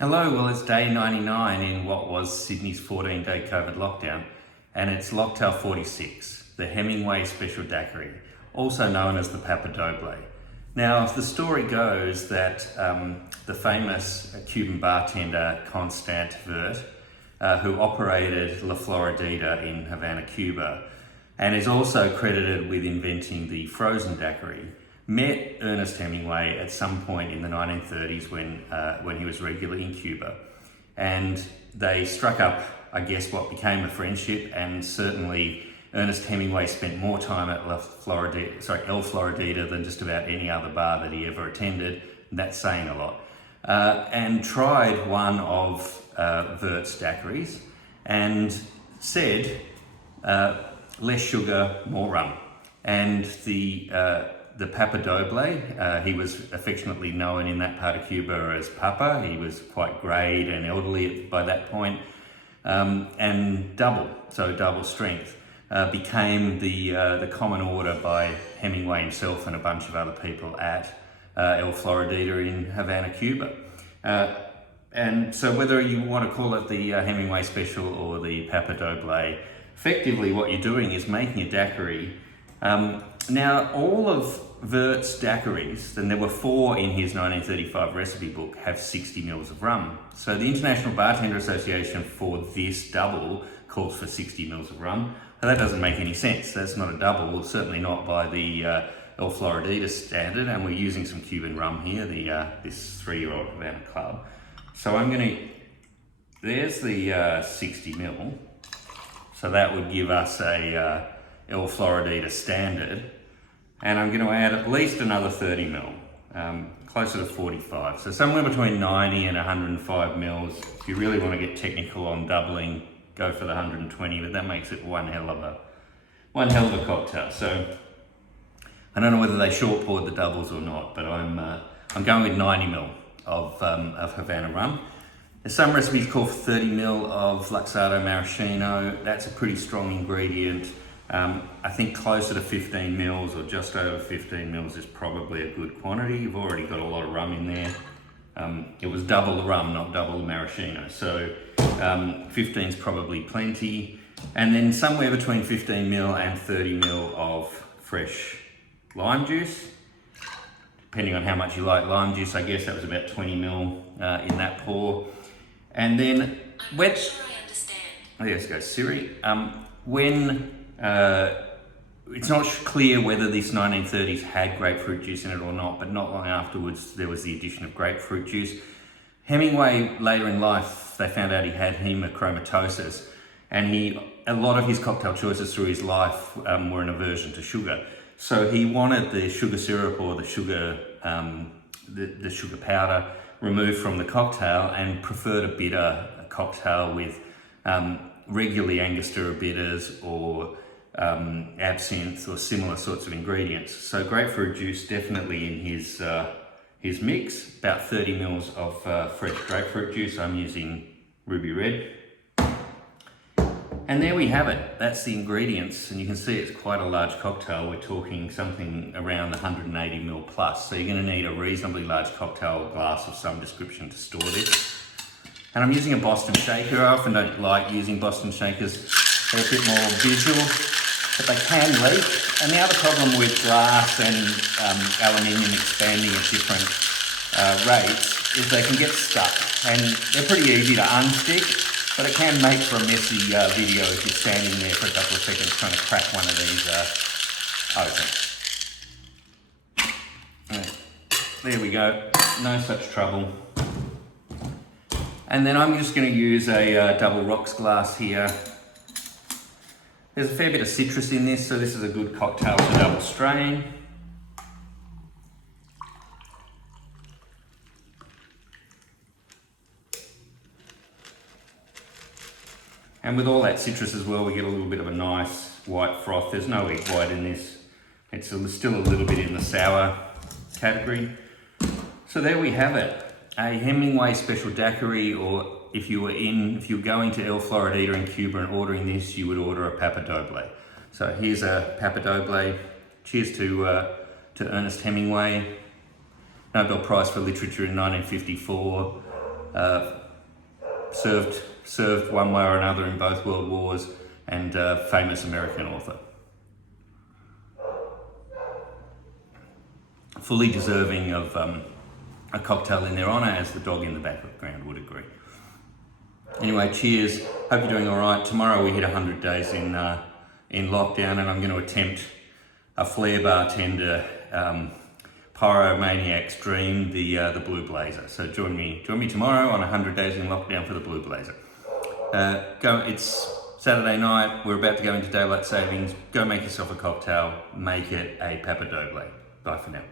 Hello, well it's day 99 in what was Sydney's 14-day COVID lockdown, and it's Locktail 46, the Hemingway Special Daiquiri, also known as the Papa Doble. Now the story goes that the famous Cuban bartender Constante Vert, who operated La Floridita in Havana, Cuba, and is also credited with inventing the frozen daiquiri, met Ernest Hemingway at some point in the 1930s when he was regularly in Cuba. And they struck up, I guess, what became a friendship, and certainly Ernest Hemingway spent more time at El Floridita than just about any other bar that he ever attended, and that's saying a lot. And tried one of Vert's daiquiris and said, less sugar, more rum. And the Papa Doble, he was affectionately known in that part of Cuba as Papa. He was quite greyed and elderly by that point. And double strength, became the common order by Hemingway himself and a bunch of other people at El Floridita in Havana, Cuba. And so whether you want to call it the Hemingway Special or the Papa Doble, effectively what you're doing is making a daiquiri. Now, all of Vert's daiquiris, and there were 4 in his 1935 recipe book, have 60 mils of rum. So the International Bartender Association for this double calls for 60 mils of rum. Now that doesn't make any sense. That's not a double, certainly not by the El Floridita standard, and we're using some Cuban rum here, this 3-year-old Havana Club. So there's the 60 mil. So that would give us a El Floridita standard, and I'm going to add at least another 30 mil, closer to 45. So somewhere between 90 and 105 mils. If you really want to get technical on doubling, go for the 120, but that makes it one hell of a cocktail. So I don't know whether they short poured the doubles or not, but I'm going with 90 mil of Havana rum. There's some recipes call for 30 mil of Luxardo maraschino. That's a pretty strong ingredient. I think closer to 15 mils or just over 15 mils is probably a good quantity. You've already got a lot of rum in there. It was double the rum, not double the maraschino. So 15 is probably plenty. And then somewhere between 15 mil and 30 mil of fresh lime juice. Depending on how much you like lime juice, I guess that was about 20 mil in that pour. And then when... Sure I understand. Oh, yes, go Siri. It's not clear whether this 1930s had grapefruit juice in it or not, but not long afterwards there was the addition of grapefruit juice. Hemingway, later in life, they found out he had hemochromatosis, and a lot of his cocktail choices through his life were an aversion to sugar. So he wanted the sugar syrup or the sugar powder removed from the cocktail, and preferred a bitter cocktail with regularly Angostura bitters or absinthe or similar sorts of ingredients. So grapefruit juice definitely in his mix. About 30 mils of fresh grapefruit juice. I'm using Ruby Red. And there we have it. That's the ingredients, and you can see it's quite a large cocktail. We're talking something around 180 mil plus. So you're going to need a reasonably large cocktail glass of some description to store this. And I'm using a Boston shaker. I often don't like using Boston shakers. They're a bit more visual, but they can leak. And the other problem with glass and aluminium expanding at different rates is they can get stuck. And they're pretty easy to unstick, but it can make for a messy video if you're standing there for a couple of seconds trying to crack one of these open. Right. There we go. No such trouble. And then I'm just going to use a double rocks glass here. There's a fair bit of citrus in this, so this is a good cocktail to double strain. And with all that citrus as well, we get a little bit of a nice white froth. There's no egg white in this. It's still a little bit in the sour category. So there we have it. A Hemingway Special Daiquiri, or if you're going to El Floridita in Cuba and ordering this, you would order a Papa Doble. So here's a Papa Doble. Cheers to Ernest Hemingway, Nobel Prize for Literature in 1954. served one way or another in both world wars, and famous American author. Fully deserving of a cocktail in their honour, as the dog in the background would agree. Anyway, cheers. Hope you're doing all right. Tomorrow we hit 100 days in lockdown, and I'm going to attempt a flair bartender pyromaniac's dream, the Blue Blazer. So join me tomorrow on 100 days in lockdown for the Blue Blazer. It's Saturday night. We're about to go into daylight savings. Go make yourself a cocktail. Make it a Papa Doble. Bye for now.